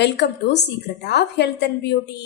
Welcome to secret of health and beauty.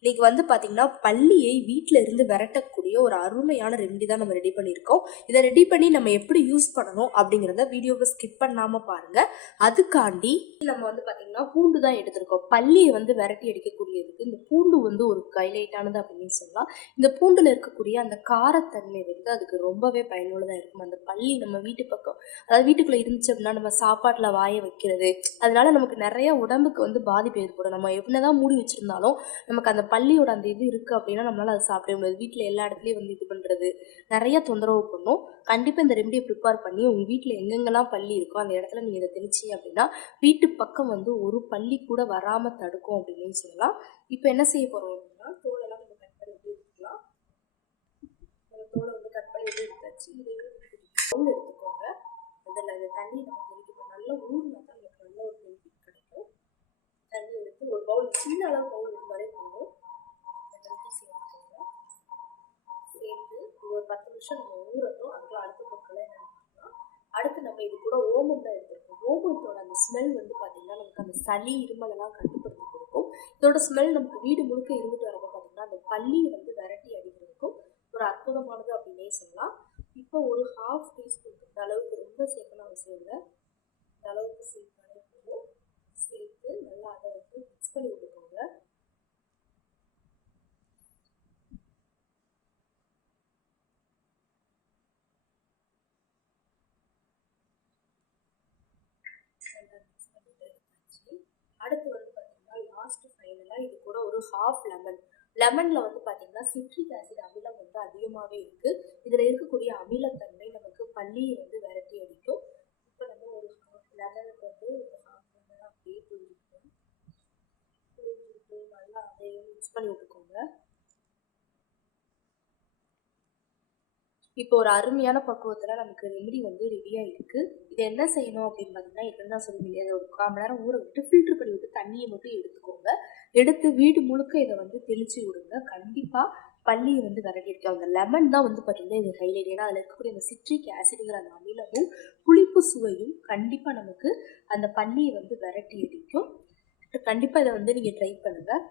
இன்னைக்கு பார்த்தீங்கன்னா பல்லியை வீட்டில் இருந்து விரட்டக்கூடிய ஒரு அருமையான ரெமெடி தான் நம்ம ரெடி பண்ணியிருக்கோம். இதை ரெடி பண்ணி நம்ம எப்படி யூஸ் பண்ணணும் அப்படிங்கிறத வீடியோவை ஸ்கிப் பண்ணாமல் பாருங்கள். அதுக்காண்டி நம்ம பார்த்தீங்கன்னா பூண்டு தான் எடுத்திருக்கோம். பல்லியை விரட்டி அடிக்கக்கூடியதுக்கு இந்த பூண்டு ஒரு ஹைலைட்டானது அப்படின்னு சொல்லலாம். இந்த பூண்டில் இருக்கக்கூடிய அந்த காரத்தன்மை அதுக்கு ரொம்பவே பயனுள்ளதாக இருக்கும். அந்த பல்லி நம்ம வீட்டு பக்கம், அதாவது வீட்டுக்குள்ளே இருந்துச்சு அப்படின்னா நம்ம சாப்பாட்டில் வாய வைக்கிறது, அதனால நமக்கு நிறைய உடம்புக்கு பாதிப்பு ஏற்படும். நம்ம என்னதான் மூடி வச்சிருந்தாலும் நமக்கு அந்த பல்லியோட அந்த இது இருக்குது அப்படின்னா நம்மளால் அதை சாப்பிட முடியாது. வீட்டில் எல்லா இடத்துலையும் இது பண்ணுறது நிறைய தொந்தரவு பண்ணும். கண்டிப்பாக இந்த ரெமடியை ப்ரிப்பேர் பண்ணி உங்கள் வீட்டில் எங்கெங்கெல்லாம் பல்லி இருக்கோ அந்த இடத்துல நீங்கள் இதை தெளிச்சிங்க அப்படின்னா வீட்டு பக்கம் ஒரு பல்லி கூட வராமல் தடுக்கும் அப்படின்னு சொல்லலாம். இப்போ என்ன செய்ய போகிறோம் அப்படின்னா தோலெல்லாம் நம்ம கட் பண்ணி எடுத்துக்கலாம். தோலை கட் பண்ணி எடுத்தாச்சு. இதையும் பவுல் எடுத்துக்கோங்க. அதில் அந்த தண்ணி நம்ம தெளிக்கணும். நல்லா ஊறினா தான் நமக்கு நல்ல ஒரு பெனிஃபிட் கிடைக்கும். தண்ணி எடுத்து ஒரு பவுல், சின்ன அளவு பவுல் இருந்தாலே போதும். சேர்த்துக்கோங்க. சேர்த்து ஒரு 10 நிமிஷம் நம்ம ஊறட்டும். அதுக்குள்ள அடுத்த பொருட்களை என்னன்னா, அடுத்து நம்ம இது கூட ஓமம் தான் எடுத்துருக்கோம். ஓமத்தோட அந்த ஸ்மெல் பார்த்தீங்கன்னா நமக்கு அந்த சளி இருமலெல்லாம் கட்டுப்படுத்தி கொடுக்கும். இதோட ஸ்மெல் நமக்கு வீடு முழுக்க இருந்துட்டு வரப்போ பார்த்தீங்கன்னா அந்த பல்லியை விரட்டி அடிக்கிறதுக்கும் ஒரு அற்புதமானது அப்படின்னே சொல்லலாம். இப்போ ஒரு 1/2 டீஸ்பூன் இந்த அளவுக்கு, ரொம்ப சேர்க்கணும் அவசியம் இல்லை, இந்த அளவுக்கு சேர்த்தாலே போதும். சேர்த்து நல்லா அதை மிக்ஸ் பண்ணி விட்டுக்கோங்க. நல்லா மிக்ஸ் பண்ணிட்டு எடுத்தாச்சு. அடுத்து பார்த்தீங்கன்னா லாஸ்ட் ஃபைனலாக இது கூட ஒரு 1/2 லெமன். லெமனில் பார்த்தீங்கன்னா சிட்ரிக் ஆசிட் அமிலம் அதிகமாகவே இருக்குது. இதில் இருக்கக்கூடிய அமிலத்தன்மை நமக்கு பல்லியை விரட்டி அடிக்கும். இப்போ நம்ம ஒரு 1/2 லெமனுக்கு ஒரு 1/2 லெமன் அப்படியே புரிஞ்சுக்கிட்டு நல்லா அதையும் மிக்ஸ் பண்ணி விட்டுக்கோங்க. இப்போ ஒரு அருமையான பக்குவத்தில் நமக்கு ரெமெடி ரெடியாக இருக்குது. இதை என்ன செய்யணும் அப்படின்னு பார்த்தீங்கன்னா என்ன சொல்லுவீங்க, அதை ஒரு 1/4 மணி நேரம் ஊற விட்டு ஃபில்ட்ரு பண்ணி விட்டு தண்ணியை மட்டும் எடுத்துக்கோங்க. எடுத்து வீடு முழுக்க இதை தெளித்து விடுங்க. கண்டிப்பாக பல்லியை விரட்டி அடிக்காங்க. லெமன் தான் பார்த்தீங்கன்னா இது ஹைலைட். ஏன்னா அதில் இருக்கக்கூடிய அந்த சிட்ரிக் ஆசிடுங்கிற அந்த அமிலமும் புளிப்பு சுவையும் கண்டிப்பாக நமக்கு அந்த பல்லியை விரட்டி அடிக்கும். கண்டிப்பாக இதை நீங்கள் ட்ரை பண்ணுங்கள்.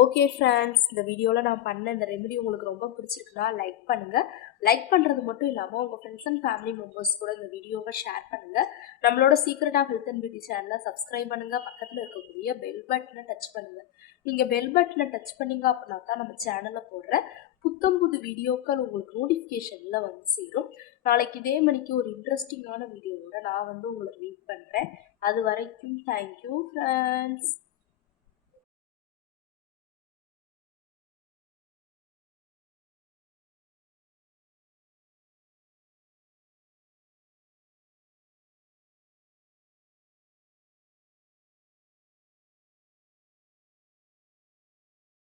ஓகே ஃப்ரெண்ட்ஸ், இந்த வீடியோவில் நான் பண்ண இந்த ரெமெடி உங்களுக்கு ரொம்ப பிடிச்சிருக்குன்னா லைக் பண்ணுங்கள். லைக் பண்ணுறது மட்டும் இல்லாமல் உங்கள் ஃப்ரெண்ட்ஸ் அண்ட் ஃபேமிலி மெம்பர்ஸ் கூட இந்த வீடியோவை ஷேர் பண்ணுங்கள். நம்மளோட secret of health and beauty சேனலை சப்ஸ்கிரைப் பண்ணுங்கள். பக்கத்தில் இருக்கக்கூடிய பெல் பட்டனை டச் பண்ணுங்கள். நீங்கள் பெல் பட்டனை டச் பண்ணிங்க அப்படின்னா தான் நம்ம சேனலில் போடுற புது வீடியோக்கள் உங்களுக்கு நோட்டிஃபிகேஷனில் சேரும். நாளைக்கு இதே மணிக்கு ஒரு இன்ட்ரெஸ்டிங்கான வீடியோவோட நான் உங்களை மீட் பண்ணுறேன். அது வரைக்கும் தேங்க்யூ ஃப்ரெண்ட்ஸ்.